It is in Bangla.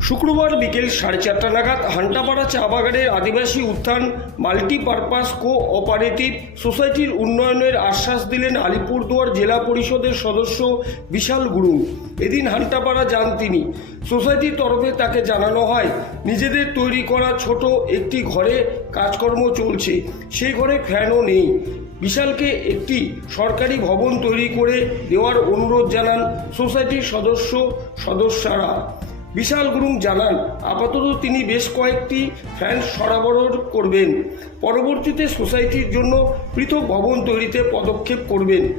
শুক্রবার বিকেল সাড়ে চারটা নাগাদ হান্টাপাড়া চা বাগানের আদিবাসী উত্থান মাল্টিপারপাস কো অপারেটিভ সোসাইটির উন্নয়নের আশ্বাস দিলেন আলিপুরদুয়ার জেলা পরিষদের সদস্য বিশাল গুরু। এদিন হান্টাপাড়া যান তিনি। সোসাইটির তরফে তাকে জানানো হয়, নিজেদের তৈরি করা ছোট একটি ঘরে কাজকর্ম চলছে। সেই ঘরে ফ্যানও নেই। বিশালকে একটি সরকারি ভবন তৈরি করে দেওয়ার অনুরোধ জানান সোসাইটির সদস্য সদস্যরা বিশাল গুরুং জানান, আপাতত তিনি বেশ কয়েকটি ফ্যান সরবরাহ করবেন। পরবর্তীতে সোসাইটির জন্য পৃথক ভবন তৈরিতে পদক্ষেপ করবেন।